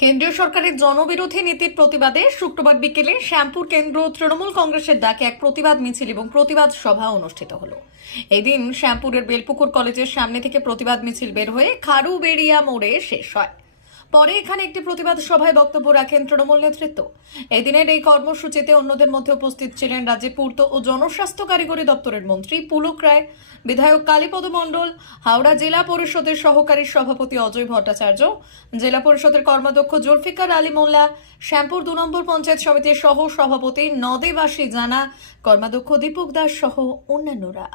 কেন্দ্রীয় সরকারের জনবিরোধী নীতির প্রতিবাদে শুক্রবার বিকেলে শ্যামপুর কেন্দ্র তৃণমূল কংগ্রেসের ডাকে এক প্রতিবাদ মিছিল এবং প্রতিবাদ সভা অনুষ্ঠিত হল। এদিন শ্যামপুরের বেলপুকুর কলেজের সামনে থেকে প্রতিবাদ মিছিল বের হয়ে খারুবেড়িয়া মোড়ে শেষ হয়। পরে এখানে একটি প্রতিবাদ সভায় বক্তব্য রাখেন তৃণমূল নেতৃত্ব। এদিনের এই কর্মসূচিতে অন্যদের মধ্যে উপস্থিত ছিলেন রাজ্যের পূর্ত ও জনস্বাস্থ্য কারিগরি দপ্তরের মন্ত্রী পুলক রায়, বিধায়ক কালীপদ মণ্ডল, হাওড়া জেলা পরিষদের সহকারী সভাপতি অজয় ভট্টাচার্য, জেলা পরিষদের কর্মাধ্যক্ষ জুলফিকার আলী মোল্লা, শ্যামপুর দু নম্বর পঞ্চায়েত সমিতির সহ সভাপতি নদেবাসী জানা, কর্মাধ্যক্ষ দীপক দাস সহ অন্যান্যরা।